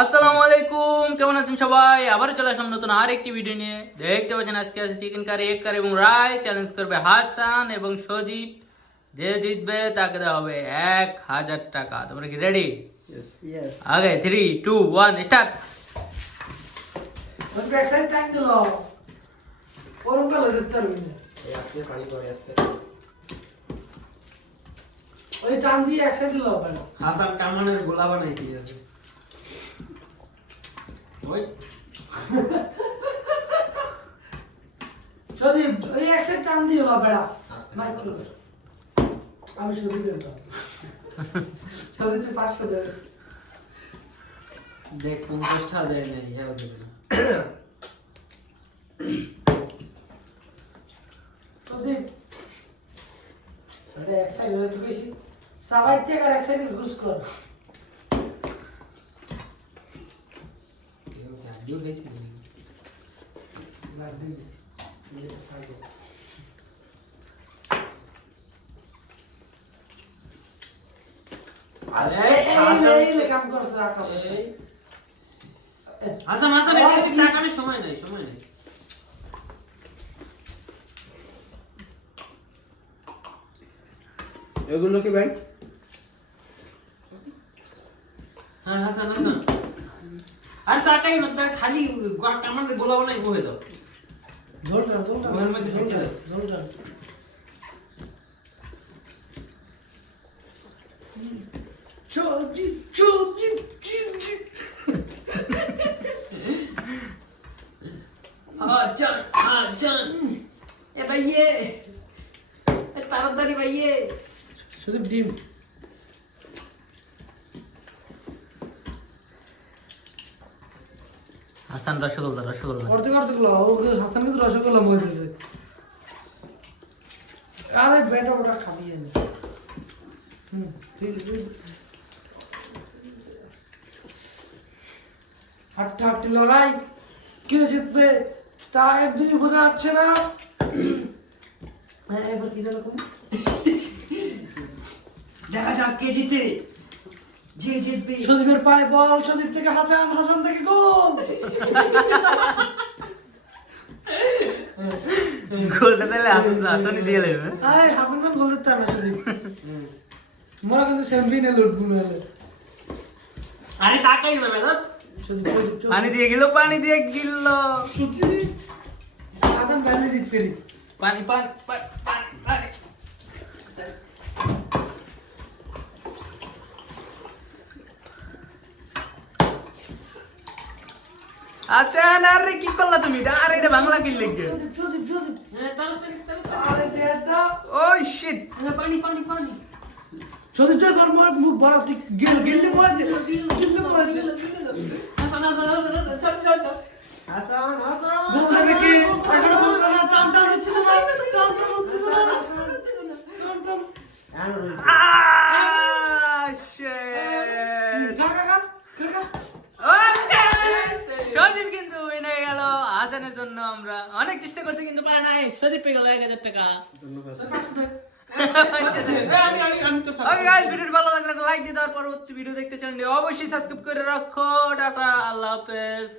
আসসালামু আলাইকুম, কেমন আছেন সবাই? আবার চলে আসলাম নতুন আরেকটি ভিডিও নিয়ে। দেখতে পাচ্ছেন আজকে আছে চিকেন কারি, এগ কারি এবং রায়। চ্যালেঞ্জ করবে হাসান এবং সজীব। যে জিতবে তাকে দেওয়া হবে 1000 টাকা। তোমরা কি রেডি? Yes. Yes. আগে 3 2 1 start. Mas que sai tá indo lá. Foram pelas determina. আস্তে পানি পড়ে আস্তে ওই টান দিয়ে এক সাইডে লাও কেন? হাসান কামানের গোলা বানাই দিয়েছে ওই সদীপ ওই এক সাইড টান দিয়ে লাও বেড়া। আস্তে মাইক খুলো। আমি সদীপ এটা। সদীপ 500 দেবে। দেখ 50 টাকা দেয় নাই হ্যাঁ দেবে না সদীপ এটা এক সাইড হলে তো বেশি সবাই চেক আর এক সাইডে ঘুষ কর। কেউ কি আজও গেছে লাগ দিলে এটা সাইড আরে হাসান হাসান কাম করছ রাখা। এই হাসান হাসান এদিকে তাকানোর সময় নাই এগুলো কি ভাই? হ্যাঁ হাসান হাসান আর সাকাই না তার খালি কামানের গোলা বানাই বহে দাও ঝোলটা ওর মধ্যে ঢুকে দাও। ঝোলটা চজি চজি চজি আজান আজান এ ভাইয়ে এ তাড়াতাড়ি ভাইয়ে শুধু ডিম হাসান রসগোল্লা করতে করতে গুলো হাসান কিন্তু রসগোল্লা মজেছে আরে বেটা ওটা খাবি না ঠিক আছে হাঁটতে হাঁটতে লড়াই কে জিতবে তা একদিনই বোঝা যাচ্ছে না হ্যাঁ এবার কি জানো তুমি দেখা যাক কে জিতে যে জিতবে সদীপের পায়ে বল সদীপ থেকে হাসান হাসান থেকে গোল গোলটা তাহলে হাসানই দিয়ে দেবে। আয় হাসান খান গোল দিতে হবে সদীপ মোরা কিন্তু চ্যাম্পিয়নে লড়বো না আরে তাকাই না ম্যাডাম সদীপ পানি দিয়ে গিল সদীপ হাসান বাইরে জিততে রি পানি পানি পানি। আচ্ছা আরে কি করলা তুমি? আরে এটা বাংলা কি লিখবে? সদীপ তাড়াতাড়ি আরে বেটা ও শিট। পানি পানি পানি সদীপ চল তোর মোর মুখ বড় ঠিক গিললে মোড়া দে গিললে মোড়া দে হাসান হাসান হাসান চল চল চল হাসান হাসান গোল দেবে কি এখনো গোল না টান টান হচ্ছে না টান টান হচ্ছে না টান টান কাকা সজীব কিন্তু উইন হয়ে গেল। হাসানের জন্য আমরা অনেক চেষ্টা করতে কিন্তু পারে নাই। সজীব পেয়ে গেল 1000 টাকা। ধন্যবাদ। আমি তো ওকে গাইস, ভিডিওটি ভালো লাগলে লাইক দিয়ে দেওয়ার পরবর্তী ভিডিও দেখতে চ্যানেলটি অবশ্যই সাবস্ক্রাইব করে রাখো। টাটা, আল্লাহ হাফেজ।